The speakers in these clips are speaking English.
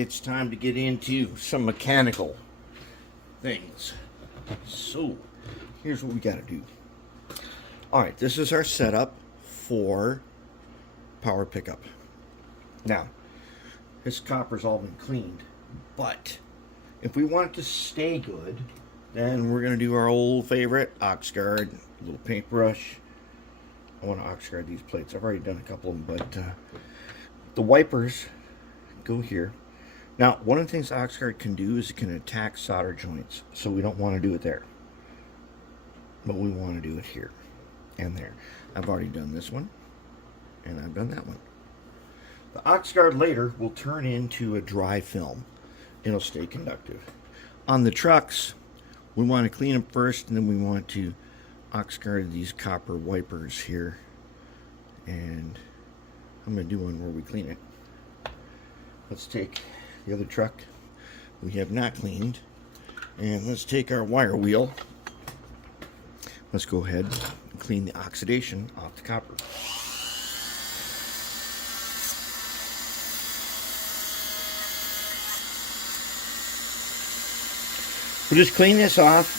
it's time to get into some mechanical things. So, here's what we got to do. Alright, this is our setup for power pickup. Now, this copper's all been cleaned, but if we want it to stay good, then we're going to do our old favorite Oxgard, a little paintbrush. I want to Oxgard these plates. I've already done a couple of them, but the wipers go here. Now, one of the things Oxgard can do is it can attack solder joints, so we don't want to do it there. But we want to do it here and there. I've already done this one, and I've done that one. The Oxgard later will turn into a dry film. It'll stay conductive. On the trucks, we want to clean them first, and then we want to Oxgard these copper wipers here. And I'm going to do one where we clean it. Let's take the other truck we have not cleaned, and let's take our wire wheel. Let's go ahead and clean the oxidation off the copper. We'll just clean this off.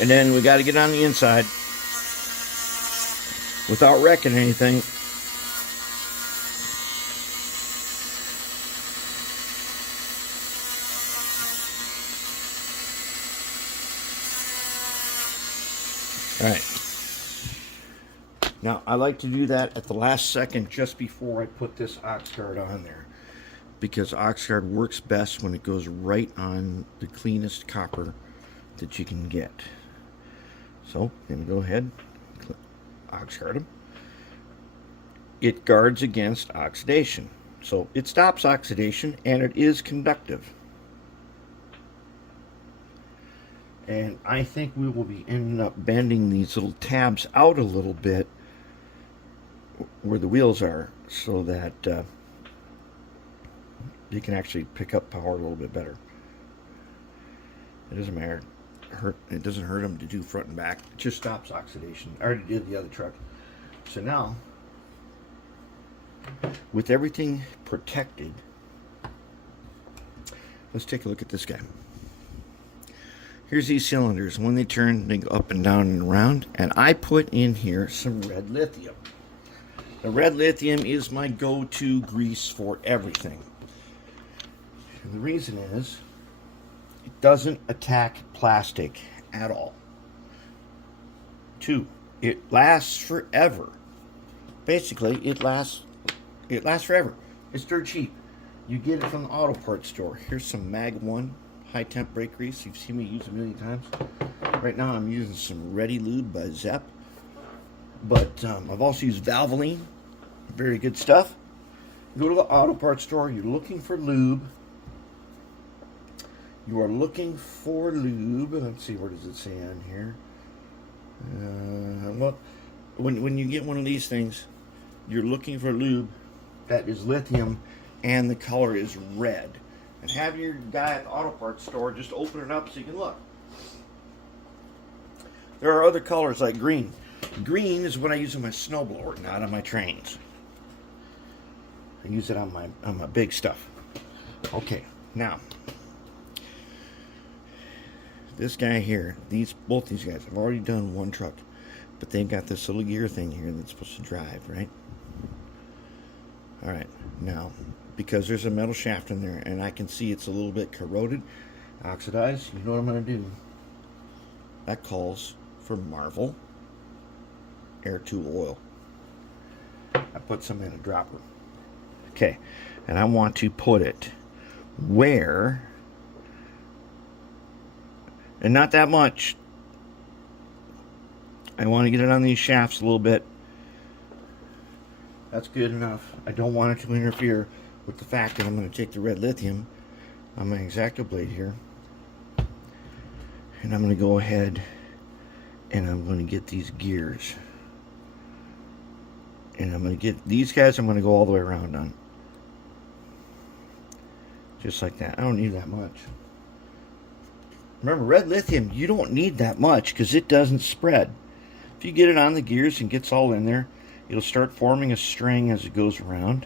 And then we got to get on the inside without wrecking anything. Alright. Now, I like to do that at the last second just before I put this Oxgard on there, because Oxgard works best when it goes right on the cleanest copper that you can get. So, I'm going to go ahead and Oxgard them. It guards against oxidation. So, it stops oxidation, and it is conductive. And I think we will be ending up bending these little tabs out a little bit where the wheels are, so that you can actually pick up power a little bit better. It doesn't matter. It doesn't hurt them to do front and back. It just stops oxidation. I already did the other truck. So now, with everything protected, let's take a look at this guy. Here's these cylinders. When they turn, they go up and down and around. And I put in here some red lithium. The red lithium is my go-to grease for everything. And the reason is, it doesn't attack plastic at all. 2, it lasts forever. Basically, it lasts forever. It's dirt cheap. You get it from the auto parts store. Here's some Mag 1 high temp brake grease. You've seen me use a million times. Right now I'm using some Ready Lube by Zepp. But I've also used Valvoline. Very good stuff. You go to the auto parts store. You're looking for lube. You are looking for lube. Let's see, where does it say on here? Well, when you get one of these things, you're looking for lube that is lithium and the color is red. And have your guy at the auto parts store just open it up so you can look. There are other colors like green. Green is what I use on my snowblower, not on my trains. I use it on my big stuff. Okay, now this guy here, both these guys, I've already done one truck, but they've got this little gear thing here that's supposed to drive, right? Alright, now, because there's a metal shaft in there and I can see it's a little bit corroded, oxidized, you know what I'm going to do? That calls for Marvel air tool oil. I put some in a dropper. Okay, and I want to put it where, and not that much, I want to get it on these shafts a little bit. That's good enough. I don't want it to interfere with the fact that I'm going to take the red lithium on my X-Acto blade here, and I'm going to go ahead and I'm going to get these gears, and I'm going to get these guys, I'm going to go all the way around on, just like that. I don't need that much. Remember, red lithium, you don't need that much because it doesn't spread. If you get it on the gears and gets all in there, It'll start forming a string as it goes around,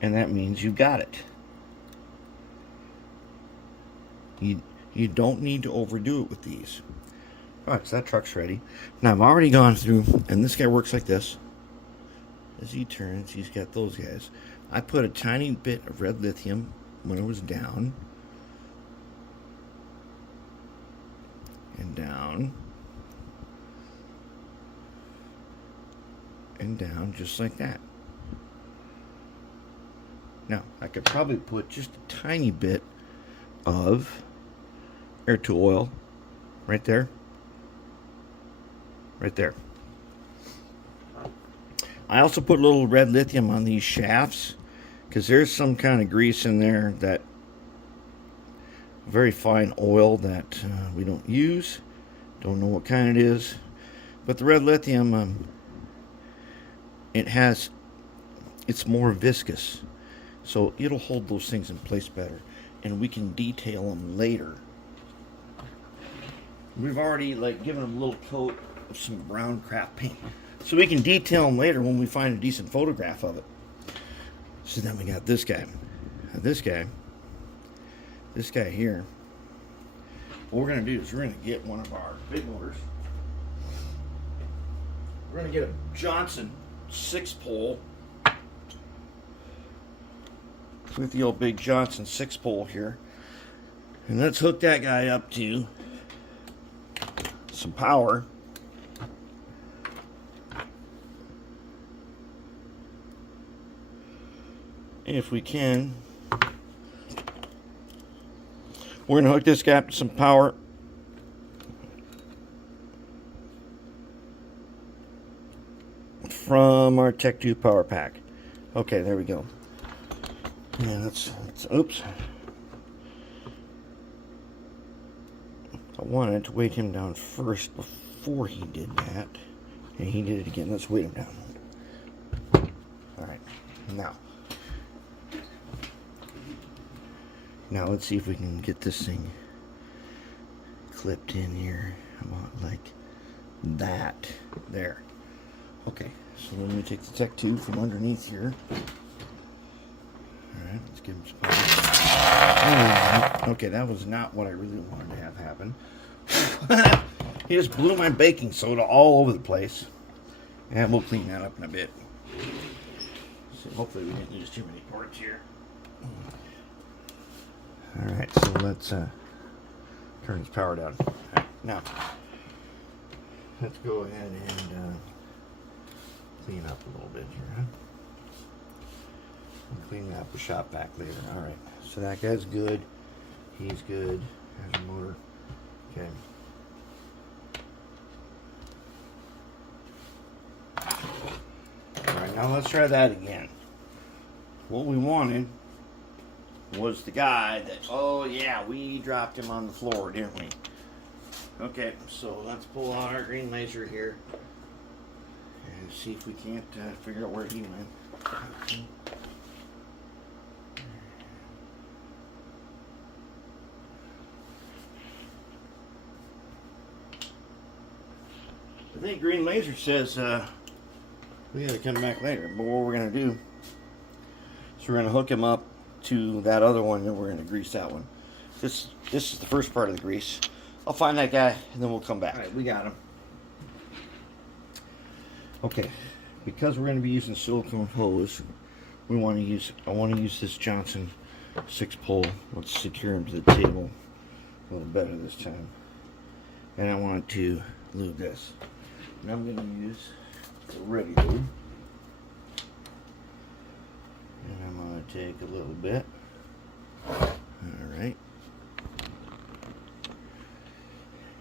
and that means you've got it. You don't need to overdo it with these. Alright, so that truck's ready. Now I've already gone through, and this guy works like this. As he turns, he's got those guys. I put a tiny bit of red lithium when it was down. And down. And down, just like that. Now, I could probably put just a tiny bit of air to oil right there. Right there. I also put a little red lithium on these shafts because there's some kind of grease in there, that very fine oil that we don't use. Don't know what kind it is. But the red lithium, it's more viscous. So it'll hold those things in place better. And we can detail them later. We've already given them a little coat of some brown craft paint, so we can detail them later when we find a decent photograph of it. So then we got this guy. This guy here. What we're going to do is we're going to get one of our big motors. We're going to get a Johnson 6-pole. With the old big Johnson 6-pole here. And let's hook that guy up to some power. If we can, we're going to hook this guy up to some power. From our Tech 2 power pack. Okay, there we go. Yeah, let's oops. I wanted to weight him down first before he did that. And he did it again. Let's weight him down. Alright, now let's see if we can get this thing clipped in here. About like that. There. Okay, so let me take the Tech 2 from underneath here. Alright, let's give him some power. Okay, that was not what I really wanted to have happen. He just blew my baking soda all over the place. And we'll clean that up in a bit. So hopefully we didn't use too many parts here. Alright, so let's turn his power down. Right, now, let's go ahead and clean up a little bit here. Huh? We'll clean up the shop vac later. Alright, so that guy's good. He's good. There's a motor. Okay. Alright, now let's try that again. What we wanted was the guy that, oh yeah, we dropped him on the floor, didn't we? Okay, so let's pull out our green laser here and see if we can't figure out where he went. I think green laser says we gotta come back later, but what we're gonna do is we're gonna hook him up to that other one, and we're gonna grease that one. This is the first part of the grease. I'll find that guy and then we'll come back. Alright, we got him. Okay, because we're gonna be using silicone hose, I want to use this Johnson 6-pole. Let's secure him to the table a little better this time. And I want to lube this. And I'm gonna use the Ready Lube. And I'm going to take a little bit. Alright.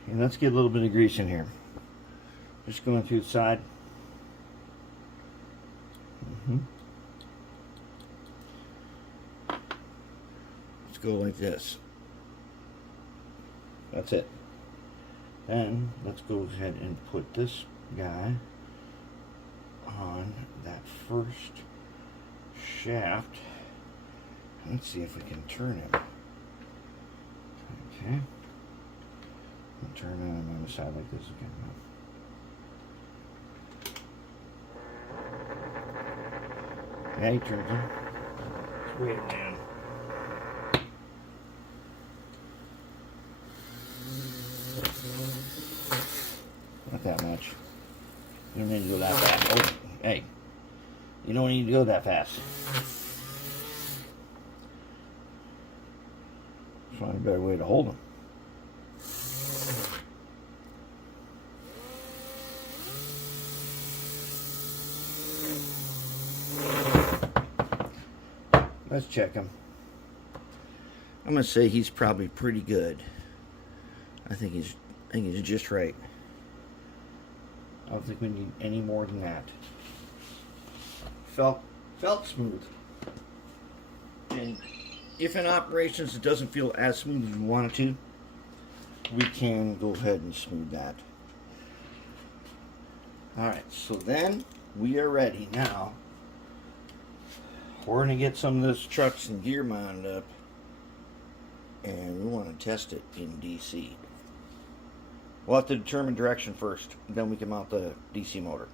And let's get a little bit of grease in here. Just going through the side. Let's go like this. That's it. Then let's go ahead and put this guy on that first shaft. Let's see if we can turn him. Okay. I'll turn him on the side like this again. Yeah, he turns it. Let's weight him down. Not that much. You don't need to go that fast. Oh, hey. You don't need to go that fast. Find a better way to hold them. Let's check him. I'm gonna say he's probably pretty good. I think he's just right. I don't think we need any more than that. Felt smooth. And if in operations it doesn't feel as smooth as we want it to, we can go ahead and smooth that. Alright, so then we are ready now. We're going to get some of this trucks and gear mounted up, and we want to test it in DC. We'll have to determine direction first, then we can mount the DC motor.